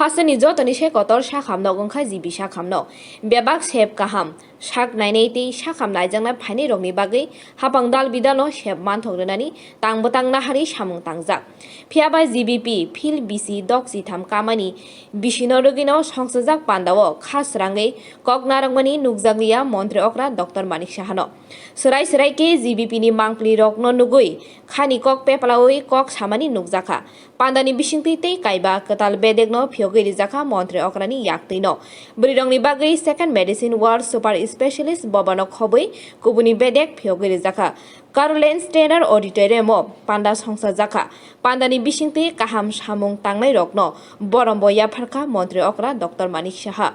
Hasani jotoni she kotor shakamno gongkha jibi shakamno bebak sep kaham shak nainei shakam laijangna phaini rokni bagui hapang dal bidalo sep manthogrenani tangbotang nahari samung tangjak phiabai GBP phil bisi doksi tham kamani bisino rogino songsajak pandao khasrangai koknarangmani nukjaglia montri okra Dr. Manik Sahano serai ke GBP ni mangpli rokno nugui khani kok pepalawi kok samani nukjaka pandani bisingti tei kaiba ketal bedekno phiogiri jaka montri okrani yaktino brirongni bagui second medicine ward super specialist bobano khobui kubuni bedek phiogiri jaka Caroline Steiner auditorium panda songsa jaka pandani bisingti kaham samung tangnai rokno borombo yapharka montri okra Dr. Manik Saha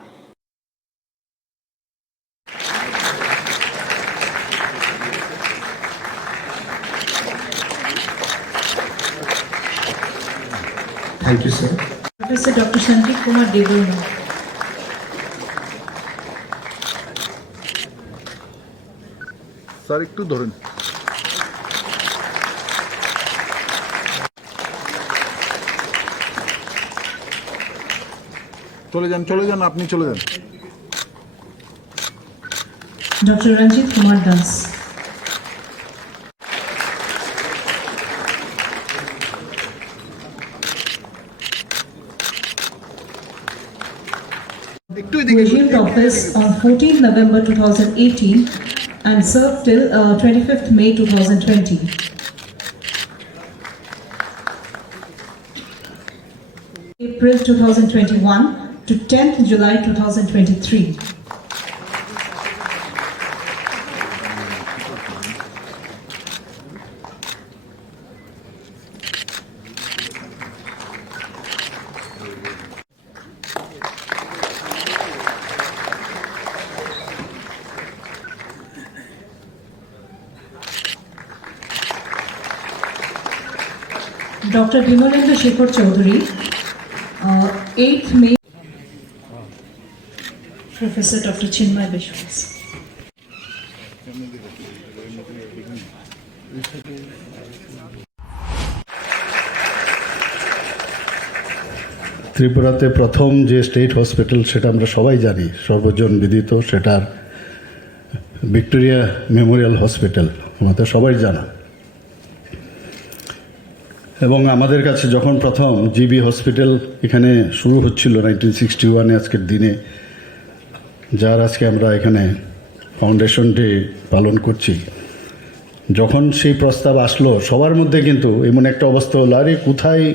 Thank you, sir. Professor Dr. Sandeep Kumar Devarno. Sir, একটু ধরুন। চলে যান আপনি চলে যান। Dr. Ranjit Kumar Das. Who assumed office on 14 November 2018 and served till 25th May 2020. April 2021 to 10th July 2023. Dr. Bimalendra Shekhar Chaudhary, 8th May. Professor Dr. Chinmay Bishwas. ত্রিপুরাতে প্রথম যে স্টেট হসপিটাল সেটা আমরা সবাই জানি সর্বজন বিদিত সেটার ভিক্টোরিয়া মেমোরিয়াল হসপিটাল আমাদের সবাই জানা এবং আমাদের কাছে যখন প্রথম জিবি হসপিটাল এখানে শুরু হচ্ছিল 1961 আজকের দিনে যার আজকে আমরা এখানে ফাউন্ডেশন ডে পালন করছি যখন সেই প্রস্তাব আসলো সবার মধ্যে কিন্তু এমন একটা অবস্থা হলো আরে কোথায়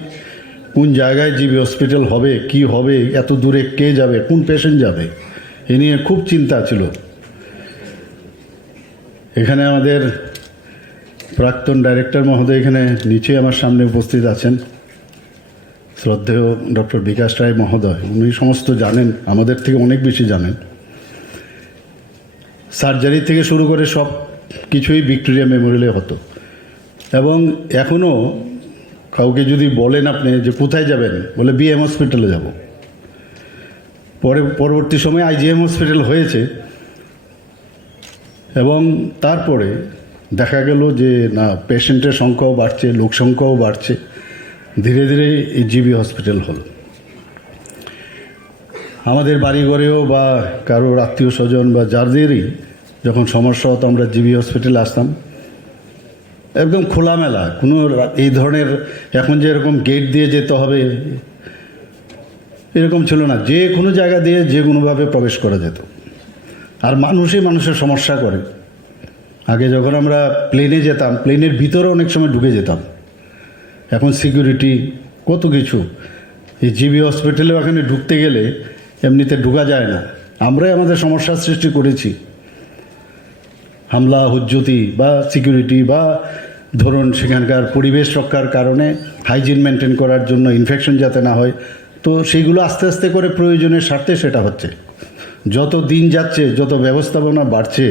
কোন জায়গায় জিবি হসপিটাল হবে কি হবে এত দূরে কে যাবে কোন পেশেন্ট যাবে এ নিয়ে খুব চিন্তা ছিল এখানে আমাদের প্রাক্তন ডাইরেক্টর মহোদয় এখানে নিচে আমার সামনে উপস্থিত আছেন শ্রদ্ধেয় ডক্টর বিকাশ রায় মহোদয় উনি সমস্ত জানেন আমাদের থেকে অনেক বেশি জানেন সার্জারি থেকে শুরু করে সব কিছুই ভিক্টোরিয়া মেমোরিয়ালে হতো এবং এখনও কাউকে যদি বলেন আপনি যে কোথায় যাবেন বলে বিএম হসপিটালে যাব পরবর্তী সময়ে আইজিএম হসপিটাল হয়েছে এবং তারপরে দেখা গেল যে না পেশেন্টের সংখ্যাও বাড়ছে লোক সংখ্যাও বাড়ছে ধীরে ধীরে এই জিবি হসপিটাল হল আমাদের বাড়িঘরেও বা কারোর আত্মীয় স্বজন বা যাদেরই যখন সমস্যা হতো আমরা জিবি হসপিটালে আসতাম একদম খোলামেলা কোনো এই ধরনের এখন যে এরকম গেট দিয়ে যেতে হবে এরকম ছিল না যে কোনো জায়গা দিয়ে যে কোনোভাবে প্রবেশ করা যেত আর মানুষই মানুষের সমস্যা করে আগে যখন আমরা প্লেনে যেতাম প্লেনের ভিতরে অনেক সময় ঢুকে যেতাম এখন সিকিউরিটি কত কিছু এই জিবি হসপিটালেও এখানে ঢুকতে গেলে এমনিতে ঢোকা যায় না আমরাই আমাদের সমস্যার সৃষ্টি করেছি হামলা হুজ্জতি বা সিকিউরিটি বা ধরুন সেখানকার পরিবেশ রক্ষার কারণে হাইজিন মেনটেন করার জন্য ইনফেকশন যাতে না হয় তো সেইগুলো আস্তে আস্তে করে প্রয়োজনের স্বার্থে সেটা হচ্ছে যত দিন যাচ্ছে যত ব্যবস্থাপনা বাড়ছে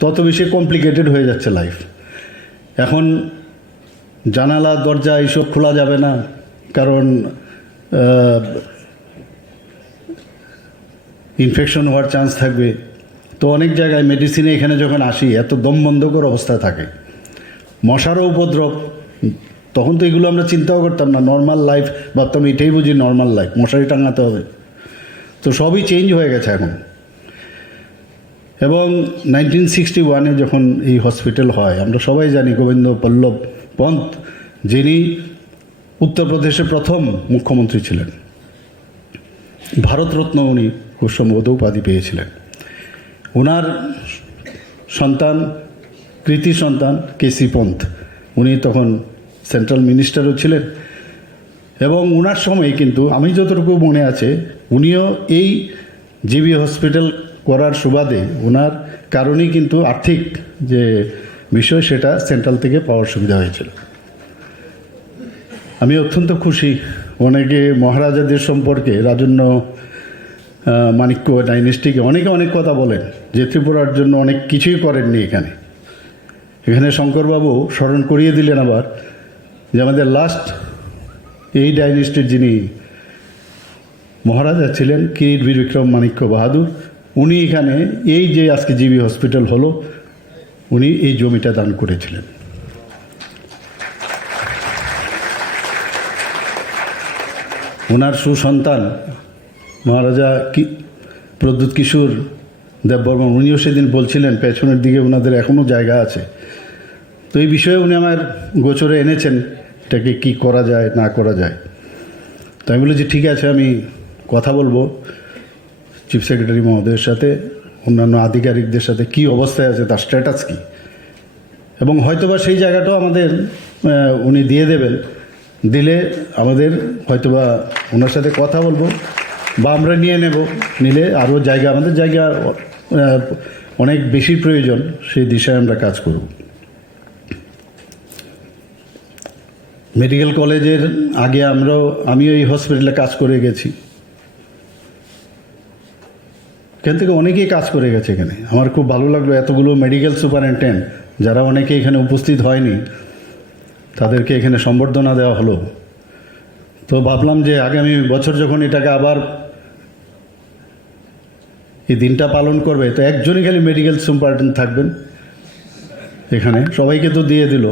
তত বেশি কমপ্লিকেটেড হয়ে যাচ্ছে লাইফ এখন জানালা দরজা এইসব খোলা যাবে না কারণ ইনফেকশন হওয়ার চান্স থাকবে তো অনেক জায়গায় মেডিসিনে এখানে যখন আসি এত দমবন্ধকর অবস্থায় থাকে মশারও উপদ্রব তখন তো এগুলো আমরা চিন্তাও করতাম না, নর্মাল লাইফ ভাবতাম, এটাই বুঝি নর্মাল লাইফ, মশারি টাঙাতে হবে। তো সবই চেঞ্জ হয়ে গেছে এখন। এবং 1961 যখন এই হসপিটাল হয়, আমরা সবাই জানি গোবিন্দ বল্লভ পন্ত, যিনি উত্তরপ্রদেশের প্রথম মুখ্যমন্ত্রী ছিলেন, ভারতরত্ন উনি খুব সম্ভবত উপাধি পেয়েছিলেন। ওনার সন্তান, কৃতি সন্তান কেসি পন্ত, উনি তখন সেন্ট্রাল মিনিস্টারও ছিলেন। এবং ওনার সময় কিন্তু আমি যতটুকু মনে আছে, উনিও এই জিবি হসপিটাল করার সুবাদে ওনার কারণেই কিন্তু আর্থিক যে বিষয় সেটা সেন্ট্রাল থেকে পাওয়ার সুবিধা হয়েছিল। আমি অত্যন্ত খুশি। অনেকে মহারাজাদের সম্পর্কে, রাজন্য মাণিক্য ডাইনেস্টিকে অনেকে অনেক কথা বলেন যে ত্রিপুরার জন্য অনেক কিছুই করেননি। এখানে শঙ্করবাবু স্মরণ করিয়ে দিলেন আবার যে আমাদের লাস্ট এই ডাইনেস্টির যিনি মহারাজা ছিলেন, কিরিট বীর বিক্রম মাণিক্য বাহাদুর, উনি এখানে এই যে আজকে জিবি হসপিটাল হলো, উনি এই জমিটা দান করেছিলেন। ওনার সুসন্তান মহারাজা প্রদ্যুৎ কিশোর দেববর্মন, উনিও সেদিন বলছিলেন পেছনের দিকে ওনাদের এখনও জায়গা আছে। তো এই বিষয়ে উনি আমার গোচরে এনেছেন এটাকে কি করা যায় না করা যায়। তো আমি বলেছি ঠিক আছে, আমি কথা বলবো চিফ সেক্রেটারি মহোদয়ের সাথে, অন্যান্য আধিকারিকদের সাথে, কি অবস্থায় আছে, তার স্ট্যাটাস কী, এবং হয়তোবা সেই জায়গাটাও আমাদের উনি দিয়ে দেবেন। দিলে আমাদের হয়তোবা ওনার সাথে কথা বলবো বা আমরা নিয়ে নেব, নিলে আরও জায়গা, আমাদের জায়গা অনেক বেশি প্রয়োজন, সেই দিশায় আমরা কাজ করব। মেডিকেল কলেজের আগে আমিও এই হসপিটালে কাজ করে গেছি। এখান থেকে অনেকেই কাজ করে গেছে এখানে। আমার খুব ভালো লাগলো, এতগুলো মেডিকেল সুপারিনটেন্ডেন্ট যারা অনেকে এখানে উপস্থিত হয়নি, তাদেরকে এখানে সম্বর্ধনা দেওয়া হলো। তো ভাবলাম যে আগামী বছর যখন এটাকে আবার এই দিনটা পালন করবে, তো একজনই খালি মেডিকেল সুপারিনটেন্ডেন্ট থাকবেন এখানে। সবাইকে তো দিয়ে দিল,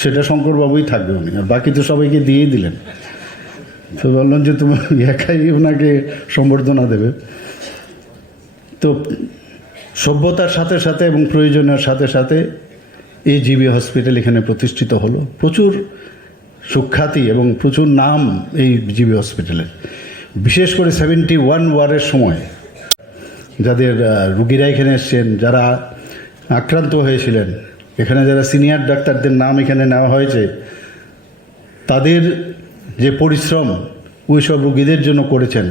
সেটা শঙ্করবাবুই থাকবে উনি, আর বাকি তো সবাইকে দিয়েই দিলেন। তো বললাম যে তুমি একাই ওনাকে সম্বর্ধনা দেবে। তো সভ্যতার সাথে সাথে এবং প্রয়োজনের সাথে সাথে এই জিবি হসপিটাল এখানে প্রতিষ্ঠিত হলো। প্রচুর সুখ্যাতি এবং প্রচুর নাম এই জিবি হসপিটালের। বিশেষ করে 71 ওয়ারের সময় যাদের রুগীরা এখানে এসছেন, যারা আক্রান্ত হয়েছিলেন, এখানে যারা সিনিয়র ডাক্তারদের নাম এখানে নেওয়া হয়েছে, তাদের যে পরিশ্রম ওই সব রুগীদের জন্য করেছেন,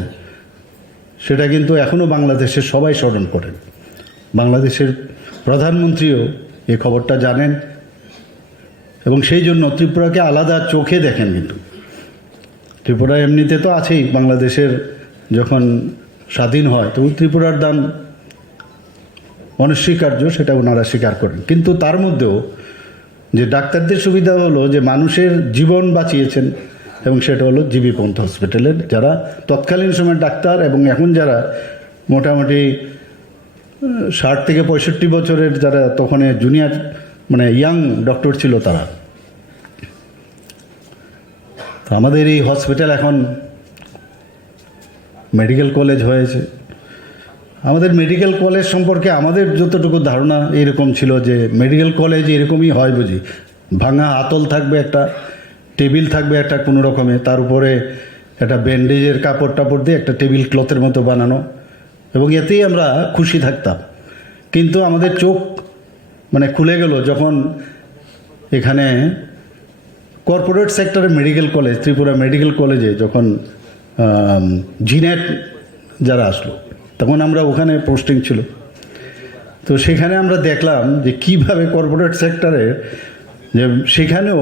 সেটা কিন্তু এখনও বাংলাদেশের সবাই স্মরণ করেন। বাংলাদেশের প্রধানমন্ত্রীও এই খবরটা জানেন এবং সেই জন্য ত্রিপুরাকে আলাদা চোখে দেখেন। কিন্তু ত্রিপুরা এমনিতে তো আছেই, বাংলাদেশের যখন স্বাধীন হয় তো ত্রিপুরার দান অনস্বীকার্য, সেটা ওনারা স্বীকার করেন। কিন্তু তার মধ্যেও যে ডাক্তারদের সুবিধা হলো যে মানুষের জীবন বাঁচিয়েছেন, এবং সেটা হলো জিবি পন্ত হসপিটালের যারা তৎকালীন সময় ডাক্তার এবং এখন যারা মোটামুটি 60 থেকে 65 বছরের যারা তখন জুনিয়র মানে ইয়াং ডক্টর ছিল তারা। তো আমাদের এই হসপিটাল এখন মেডিকেল কলেজ হয়েছে। আমাদের মেডিকেল কলেজ সম্পর্কে আমাদের যতটুকু ধারণা এরকম ছিল যে মেডিকেল কলেজ এরকমই হয় বুঝি, ভাঙা আতল থাকবে, একটা টেবিল থাকবে একটা কোনো রকমে, তার উপরে একটা ব্যান্ডেজের কাপড় টাপড় দিয়ে একটা টেবিল ক্লথের মতো বানানো, এবং এতেই আমরা খুশি থাকতাম। কিন্তু আমাদের চোখ মানে খুলে গেল যখন এখানে কর্পোরেট সেক্টরে মেডিকেল কলেজ, ত্রিপুরা মেডিকেল কলেজে যখন জিনেট যারা আসলো, তখন আমরা ওখানে পোস্টিং ছিল। তো সেখানে আমরা দেখলাম যে কিভাবে কর্পোরেট সেক্টরে যে সেখানেও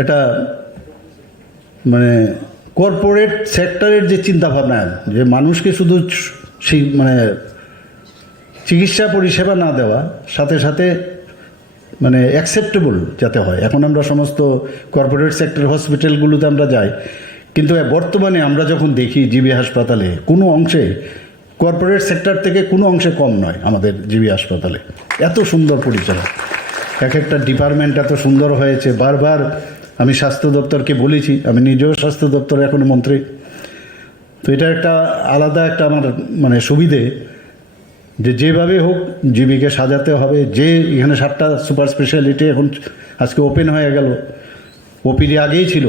এটা মানে কর্পোরেট সেক্টরের যে চিন্তাভাবনা, যে মানুষকে শুধু মানে চিকিৎসা পরিষেবা না দেওয়া, সাথে সাথে মানে অ্যাকসেপ্টেবল যাতে হয়। এখন আমরা সমস্ত কর্পোরেট সেক্টর হসপিটালগুলোতে আমরা যাই, কিন্তু বর্তমানে আমরা যখন দেখি জিবি হাসপাতালে কোনো অংশে কর্পোরেট সেক্টর থেকে কোনো অংশে কম নয়। আমাদের জিবি হাসপাতালে এত সুন্দর পরিচালনা, এক একটা ডিপার্টমেন্ট এত সুন্দর হয়েছে। বারবার আমি স্বাস্থ্য দপ্তরকে বলেছি, আমি নিজেও স্বাস্থ্য দপ্তরে এখনো মন্ত্রী। তো এটা একটা আলাদা একটা আমার মানে সুবিধে যে যেভাবে হোক জিবিকে সাজাতে হবে। যে এখানে 7টা সুপার স্পেশালিটি এখন আজকে ওপেন হয়ে গেল, ওপিডি আগেই ছিল।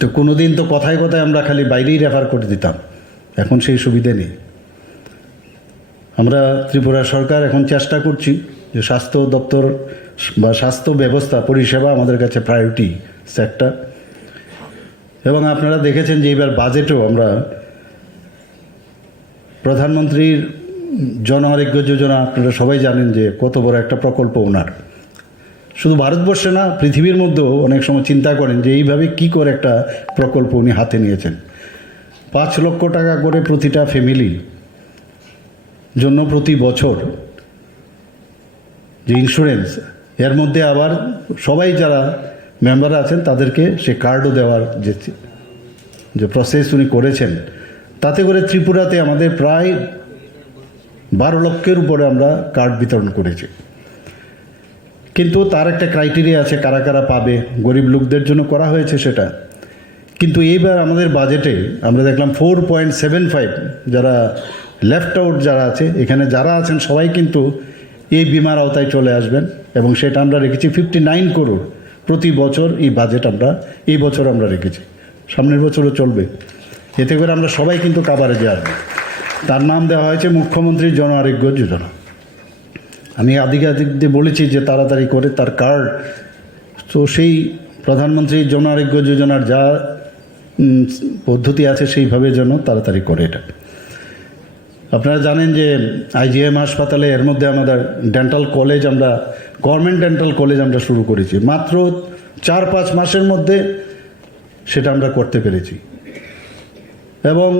তো কোনো দিন তো কথায় কথায় আমরা খালি বাইরেই রেফার করে দিতাম, এখন সেই সুবিধে নেই। আমরা ত্রিপুরা সরকার এখন চেষ্টা করছি যে স্বাস্থ্য দপ্তর বা স্বাস্থ্য ব্যবস্থা পরিষেবা আমাদের কাছে প্রায়োরিটি সেক্টর। এবং আপনারা দেখেছেন যে এবার বাজেটেও আমরা প্রধানমন্ত্রীর জন আরোগ্য যোজনা, আপনারা সবাই জানেন যে কত বড় একটা প্রকল্প ওনার। শুধু ভারতবর্ষে না, পৃথিবীর মধ্যেও অনেক সময় চিন্তা করেন যে এইভাবে কি করে একটা প্রকল্প উনি হাতে নিয়েছেন। 5 লক্ষ টাকা করে প্রতিটা ফ্যামিলি জন্য প্রতি বছর যে ইন্স্যুরেন্স, এর মধ্যে আবার সবাই যারা মেম্বার আছেন তাদেরকে সে কার্ডও দেওয়ার যে প্রসেস উনি করেছেন, তাতে করে ত্রিপুরাতে আমাদের প্রায় 12 লক্ষের উপরে আমরা কার্ড বিতরণ করেছি। কিন্তু তার একটা ক্রাইটেরিয়া আছে কারা কারা পাবে, গরিব লোকদের জন্য করা হয়েছে সেটা। কিন্তু এইবার আমাদের বাজেটে আমরা দেখলাম 4.75 যারা লেফট আউট যারা আছে, এখানে যারা আছেন সবাই কিন্তু এই বিমার আওতায় চলে আসবেন। এবং সেটা আমরা রেখেছি 59 করোড় প্রতি বছর। এই বাজেট আমরা এই বছর আমরা রেখেছি, সামনের বছরও চলবে। এতে করে আমরা সবাই কিন্তু কাভারেজে আসবো। তার নাম দেওয়া হয়েছে মুখ্যমন্ত্রীর জন আরোগ্য যোজনা। আমি আধিকারিকদের বলেছি যে তাড়াতাড়ি করে তার কার্ড, তো সেই প্রধানমন্ত্রীর জন আরোগ্য যোজনার যা পদ্ধতি আছে সেইভাবে যেন তাড়াতাড়ি করে এটা। আপনারা জানেন যে IGM হাসপাতালে এর মধ্যে আমাদের ডেন্টাল কলেজ, আমরা গভর্নমেন্ট ডেন্টাল কলেজ আমরা শুরু করেছি। মাত্র 4-5 মাসের মধ্যে সেটা আমরা করতে পেরেছি। এবং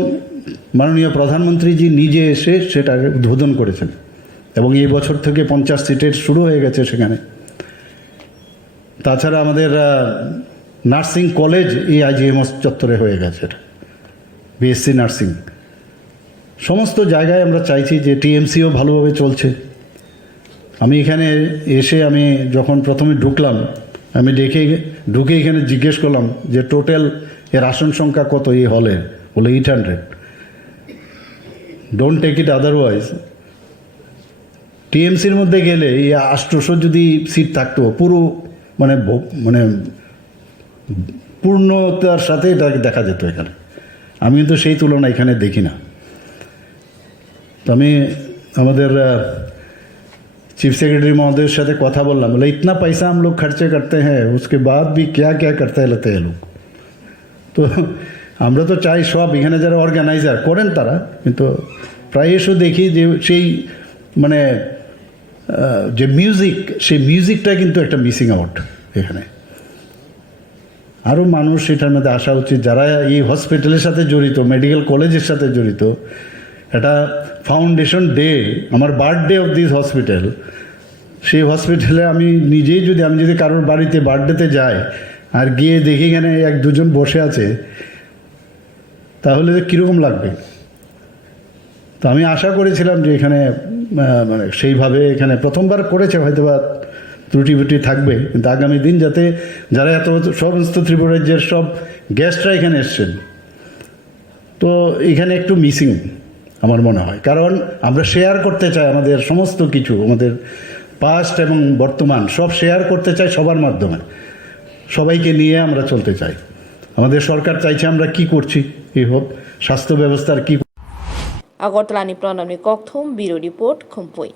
মাননীয় প্রধানমন্ত্রীজি নিজে এসে সেটা উদ্বোধন করেছেন। এবং এই বছর থেকে 50 সিটের শুরু হয়ে গেছে সেখানে। তাছাড়া আমাদের নার্সিং কলেজ এই IGM চত্বরে হয়ে গেছে, এটা BSc নার্সিং। সমস্ত জায়গায় আমরা চাইছি যে TMCও ভালোভাবে চলছে। আমি এখানে এসে আমি যখন প্রথমে ঢুকলাম, আমি ঢুকে এখানে জিজ্ঞেস করলাম যে টোটাল এর আসন সংখ্যা কত এই হলে, বলে 800। ডোন্ট টেক ইট আদারওয়াইজ, TMCর মধ্যে গেলে এই 800 যদি সিট থাকতো, পুরো মানে পূর্ণতার সাথে এটা দেখা যেত এখানে। আমি কিন্তু সেই তুলনা এখানে দেখি না। তো আমি আমাদের चीफ सेक्रेटरी महोदय साथे कथा बोललाम, बोले इतना पैसा हम लोग खर्चे करते हैं, उसके बाद भी क्या क्या करते रहते हैं लोग। তো আমরা তো চাই সব এখানে যারা অর্গানাইজার করেন তারা, কিন্তু প্রায়শই দেখি যে সেই মানে যে মিউজিক, সেই মিউজিকটা কিন্তু একটা মিসিং আউট এখানে। আরও মানুষ এটার মধ্যে আসা উচিত যারা এই হসপিটালের সাথে জড়িত, মেডিকেল কলেজের সাথে জড়িত। এটা ফাউন্ডেশন ডে, আমার বার্থডে অফ দিস হসপিটাল, সেই হসপিটালে আমি নিজেই আমি যদি কারোর বাড়িতে বার্থডেতে যাই আর গিয়ে দেখি এখানে 1-2 জন বসে আছে, তাহলে কীরকম লাগবে। তো আমি আশা করেছিলাম যে এখানে মানে সেইভাবে এখানে প্রথমবার করেছে, হয়তো বা ত্রুটি থাকবে, কিন্তু আগামী দিন যাতে যারা এত সমস্ত ত্রিপুরা রাজ্যের সব গেস্টরা এখানে এসছেন, তো এখানে একটু মিসিং আমার মনে হয়। কারণ আমরা শেয়ার করতে চাই আমাদের সমস্ত কিছু, আমাদের পাস্ট এবং বর্তমান সব শেয়ার করতে চাই সবার মাধ্যমে, সবাইকে নিয়ে আমরা চলতে চাই। আমাদের সরকার চাইছে আমরা কি করছি, এই হোক স্বাস্থ্য ব্যবস্থার কি। Agartala Medical College, Khumpui.